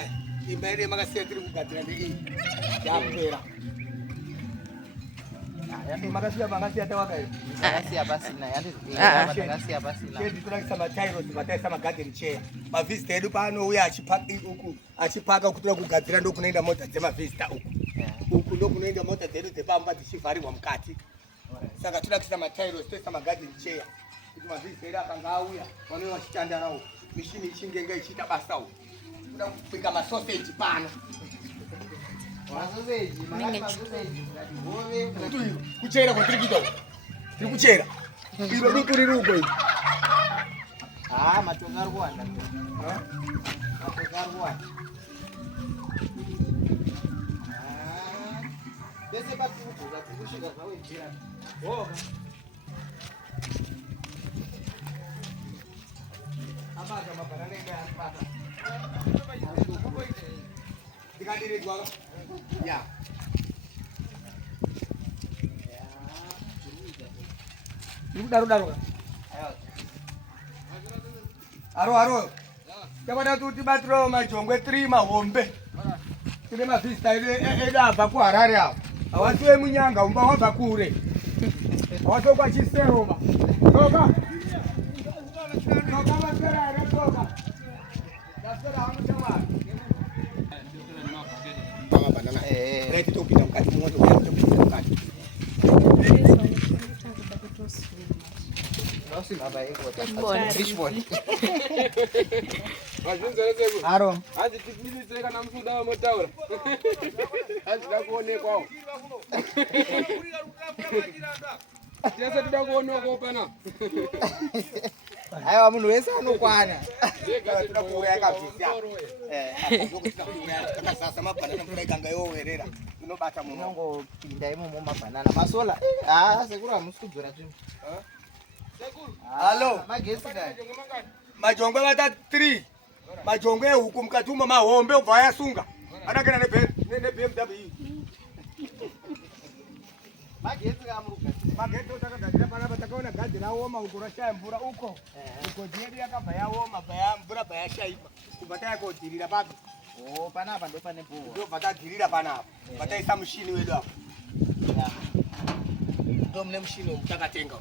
Hai, imene makasiya tiri kugadzira ndii. Yapera. Makasiya tawaka hivi. Makasiya pasina, yani makasiya pasina. Shendi tunakisa matairo zimataisa magarden chair. Mavista edu pano uya achipaka uku, achipaka kutora kugadzira ndo kunoenda mota dzemavista uku. Uku ndo kunoenda mota dzedu dzepamba dzichivharirwa mukati. Saka tunakisa matairo toisa magarden chair. Kuti mavista edu akanga auya, vanouya vachitandarawo. Mishini ichingenga ichiita basa uku. Kuda kupika masoseji pano. Kuchera kwatiri kuita uku. Tiri kuchera. Iro dutu riri uko iki. Matoka ari kuwanda. Matoka ari kuwanda. Bese patikubuka tikusvika zvawejira. Abata mabanana enga yapata. Tikadiridzwa. Ya. Daro. Aro. Tabada tuti batro majongwe 3 mahombe. Tine mavista eda abva kuHarare apo. Awasiwe munyanga umba wabva kure. Awasokwa chiseroba. Toka. Toka masera ere toka. Dasera amuchama. Mama banana. Right topita mukati mwoto kuyapita mukati. Aro. Hanzi tipilise kana musuda wamotaura. Hanzi ndakuonekwawo. Tese tida kuonekwa pana. Aiwa munhu wese anokwana. Tida kuuya yakabvisa. Takazasa mabanana mvura ikanga yowerera. Inobata munhu. Unongopinda imomo mabanana. Masola. Sekuru hamusi kudzora zvinhu. Halo. Magesi kaya. Majongwe vata 3. Majongwe ehuku mukati umo mahombe ubva ayasunga. Adakena neBMW. Magesi kaya murugadzira. Magesi otakagadzira panapa takaona gadhi raoma uko rashaya mvura uko. Uko jedu yakabva yaoma bva mvura bva yashaipa. Kubva tayakodhirira papi. Panapa ndo pane bhowa. Ndobva tadhirira panapa. Bataisa mushini wedu apo. Ndo mune mushini wekutakatenga.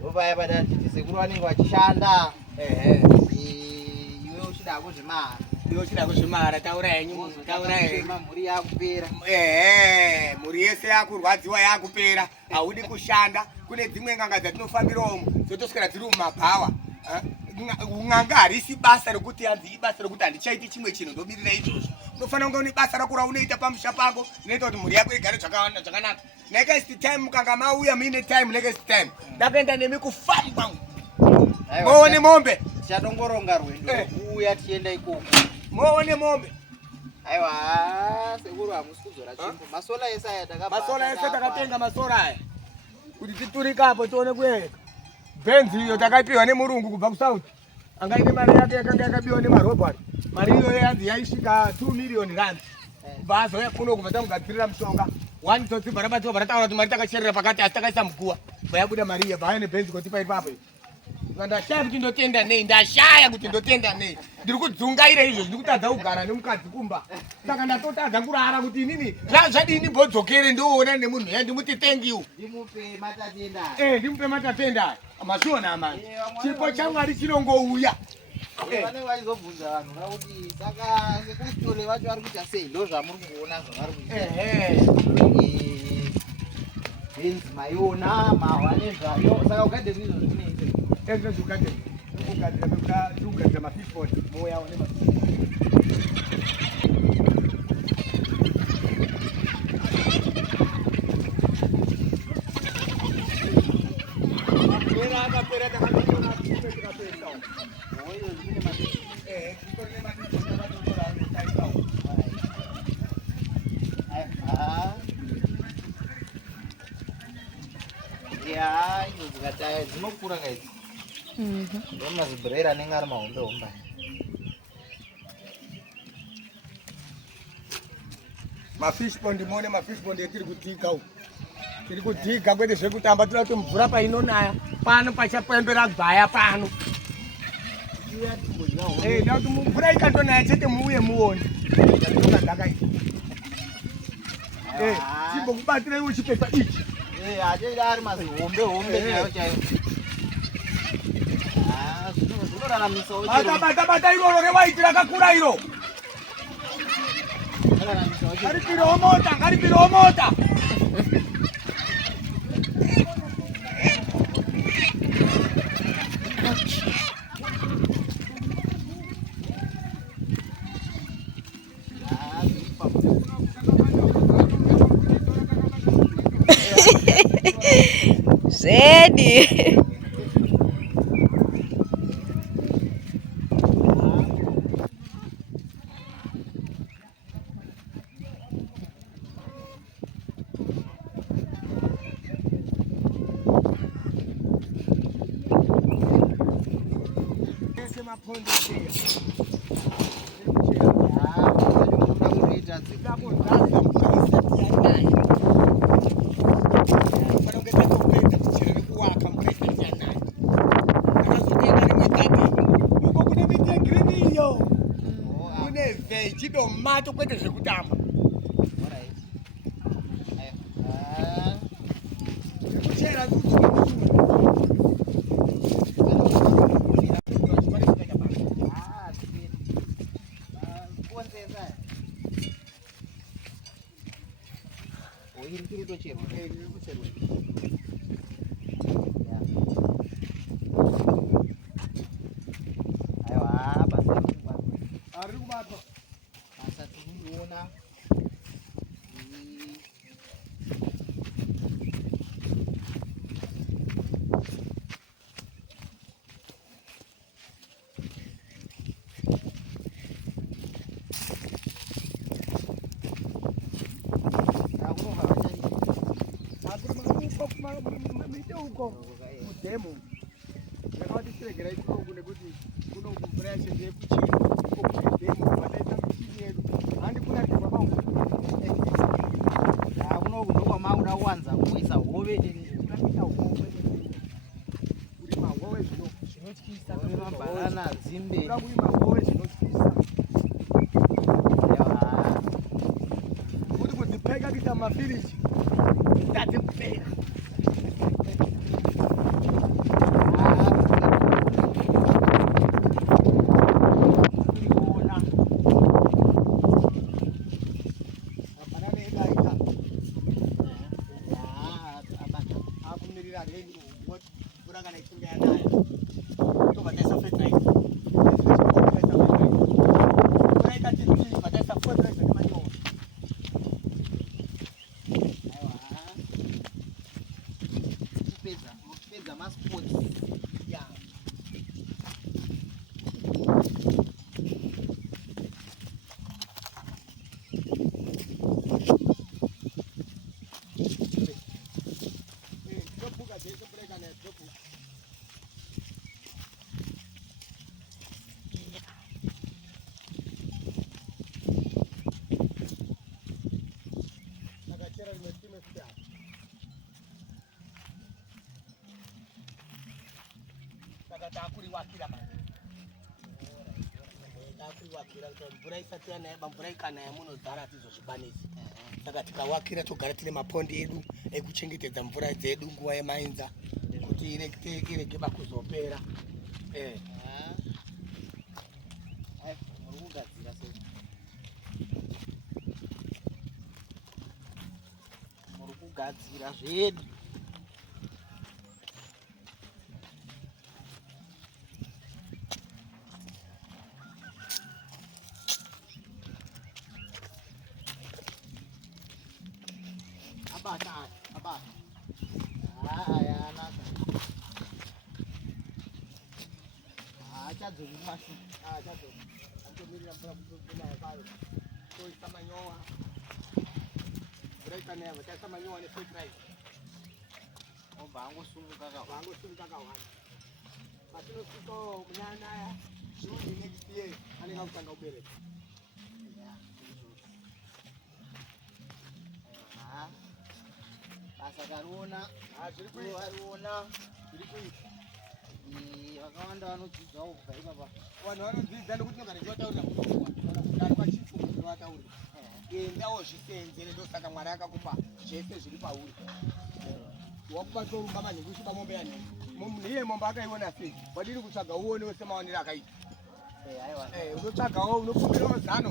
Ndopaya padati kuti sekuru vanenge vachishanda. Iwe uchida kuzvimara. Iwe uchida kuzvimara taura henyu. Mhuri yakupera. Mhuri yese yakurwadziwa yakupera. Haudi kushanda. Kune dzimwe nganga dzatinofambirawo dzotoswera dziri mumabhawa. Nganga harisi basa rekuti hanzi ibasa rekuti handichaiti chimwe chinhu ndobirira izvozvo. Unofanira kunge une basa rakura unoita pamusha pako rinoita kuti mhuri yako igare zvakanaka. Next time mukanga mauya muine time next time. Ndakaenda nemi kufamu kwangu. Moone mombe. Tichatongoronga rwendo kuuya tichienda ikoko. Moone mombe. Aiwa sekuru hamusi kudzora chinhu. Masola ese aya takatenga masola aya. Kuti titurikapo tione kuenda. Benzi iyo takapiwa nemurungu kubva kuSouth. Angaine mari yake yakanga yakabiwa nemarobot. Mari iyo yanzi yaisvika 2 million rand. Kubva azoya kuno kubva tamugadzirira mushonga. 1 totsi barabatwa barataura kuti mari takacherera pakati asi takaisa muguwa. Bayabuda mari iya baya nebenzi kotipa ipapo. Ndashaya kuti ndotenda nei, ndashaya kuti ndotenda nei. Ndiri kudzungaira izvo ndiri kutadza kugara nemukadzi kumba. Saka ndatotadza kurara kuti inini zvadini mbodzokere ndoona nemunhu yandimuti thank you. Ndimupe matatenda. Ndimupe matatenda. Amazviona amai. Chipo chaMwari chinongouya. Vane vaizobvunza vanhu vakuti saka sekutore vacho vari kuita sei ndo zvamuri kuona zvavari kuita. Benzi maiona mahwa nezvayo saka ugadheni izvo zvinei. Ezvo zvigadheni. Kugadzira mafishpot moya one mafishpot. Akapera takatoona kuti tikapesa. Oyo zvine mati. Zvine mati zvakatotora taitawo. Ya, ini zikataya dzinokura kaidzi. Ndo mazibhurera anenge ari mahombe hombe. Mafishpond mone mafishpond etiri kudhiga uku. Tiri kudhiga kwete zvekutamba toda kuti mvura painonaya pano pachapembera gbaya pano. na tumupura ikanto naye chete muuye muone. Ndatoka dakai. Chibo kubatira iwe chipepa ichi. Aje ari mazihombe nayo chayo. Zvinoraramisa ochi. Bata iroro rewaitira kakura iro. Ngaripiro mota. Zedi. Chido mato kwete zvekutamba. Kuchera demo. Rekodi tiregera ikongo nekuti kuno kumpression yekuchira. Demo padaita machini yedu. Handi kuna kwa bangu. Kuno kuno maura wanza kuisa hove kuita hove. Uri mahove zvinotyisa. Uri mabanana dzimbe. Uri mahove zvinotyisa. Uri kudzipeka kuita mafiriji. Tati kupeka. Takuri wakira bana. Takuri wakira kuti mvura isati yanaiba mvura ikanaya munozara tizozvibanisa. Saka tikawakira togara tine mapondi edu ekuchengetedza mvura dzedu nguva yemainza kuti irege bakuzopera. Murikugadzira sei? Murikugadzira zvedu. Abata. Ya naka. Chadzo kumashi. Chadzo. Antomira mvura kutopina yabayo. Toi samanyowa. Break aneva, samanyowa ne foot right. Bango sumuka kawanda. Patino siko mnyana shuri next year anenge kutanga ubereka. Basa kariona, zviri kuita. Ariona, Zviri kuita. vakawanda vanodzidzawo kubva ipapa. Vanhu vanodzidza nekuti nogara ndichitaurira kuti pachipfuuri vataurira endawo zvisenzere, ndosaka Mwari akakupa zvese zviri pauri. Wakupa torumba manje kushiba mombe yani. Niye mombe akaiona sei? Wadini kutsvaga uone semaonero akaita. Aiwa. Unotsvagawo unokumbirawo zano.